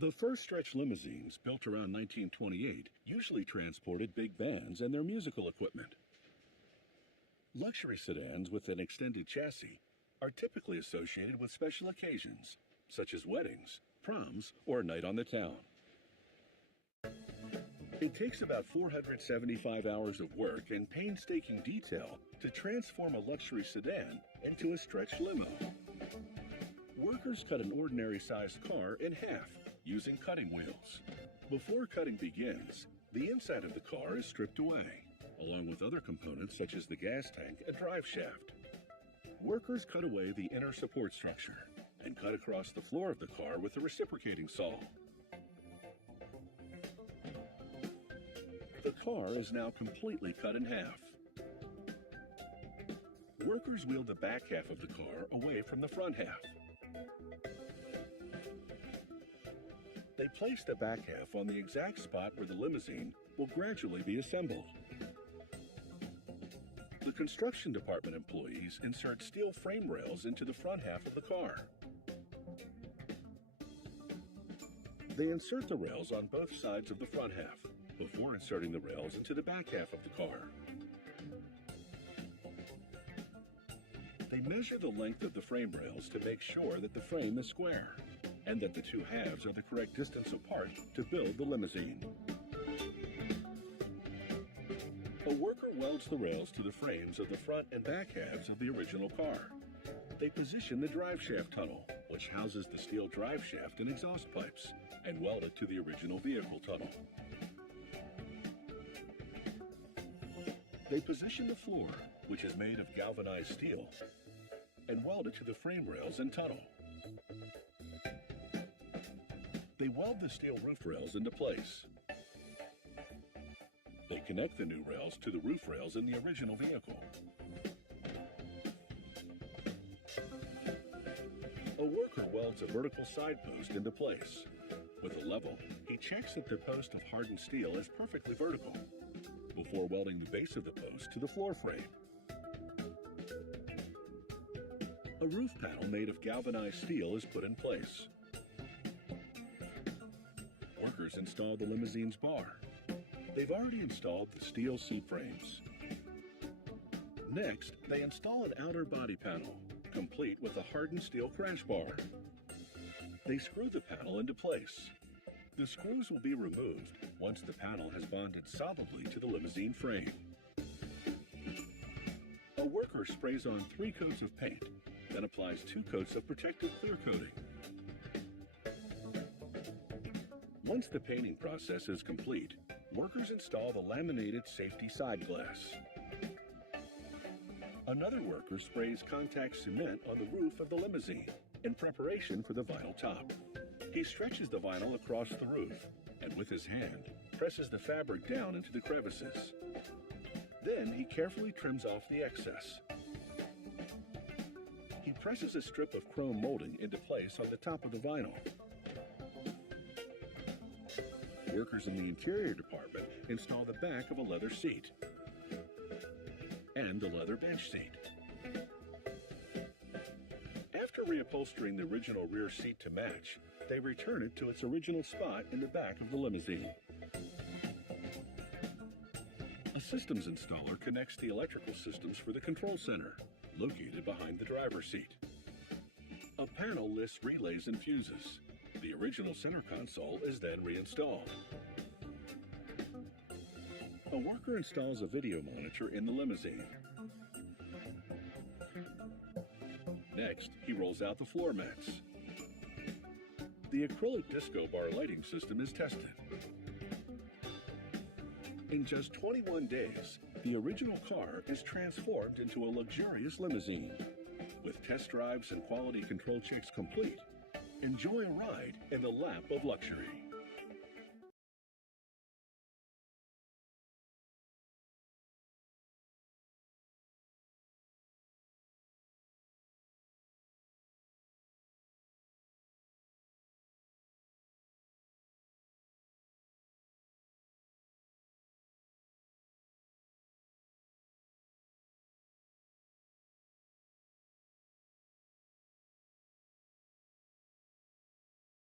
The first stretch limousines, built around 1928, usually transported big bands and their musical equipment. Luxury sedans with an extended chassis are typically associated with special occasions, such as weddings, proms, or a night on the town. It takes about 475 hours of work and painstaking detail to transform a luxury sedan into a stretch limo. Workers cut an ordinary-sized car in half using cutting wheels. Before cutting begins, the inside of the car is stripped away, along with other components such as the gas tank and drive shaft. Workers cut away the inner support structure and cut across the floor of the car with a reciprocating saw. The car is now completely cut in half. Workers wheel the back half of the car away from the front half. They place the back half on the exact spot where the limousine will gradually be assembled. The construction department employees insert steel frame rails into the front half of the car. They insert the rails on both sides of the front half before inserting the rails into the back half of the car. They measure the length of the frame rails to make sure that the frame is square and that the two halves are the correct distance apart to build the limousine. A worker welds the rails to the frames of the front and back halves of the original car. They position the drive shaft tunnel, which houses the steel drive shaft and exhaust pipes, and weld it to the original vehicle tunnel. They position the floor, which is made of galvanized steel, and weld it to the frame rails and tunnel. They weld the steel roof rails into place. They connect the new rails to the roof rails in the original vehicle. A worker welds a vertical side post into place. With a level, he checks that the post of hardened steel is perfectly vertical before welding the base of the post to the floor frame. A roof panel made of galvanized steel is put in place. Workers install the limousine's bar. They've already installed the steel seat frames. Next, they install an outer body panel, complete with a hardened steel crash bar. They screw the panel into place. The screws will be removed once the panel has bonded solidly to the limousine frame. A worker sprays on 3 coats of paint, then applies 2 coats of protective clear coating. Once the painting process is complete, workers install the laminated safety side glass. Another worker sprays contact cement on the roof of the limousine in preparation for the vinyl top. He stretches the vinyl across the roof and with his hand presses the fabric down into the crevices. Then he carefully trims off the excess. He presses a strip of chrome molding into place on the top of the vinyl. Workers in the interior department install the back of a leather seat and the leather bench seat. After reupholstering the original rear seat to match, they return it to its original spot in the back of the limousine. A systems installer connects the electrical systems for the control center, located behind the driver's seat. A panel lists relays and fuses. The original center console is then reinstalled. A worker installs a video monitor in the limousine. Next, he rolls out the floor mats. The acrylic disco bar lighting system is tested. In just 21 days, the original car is transformed into a luxurious limousine. With test drives and quality control checks complete, enjoy a ride in the lap of luxury.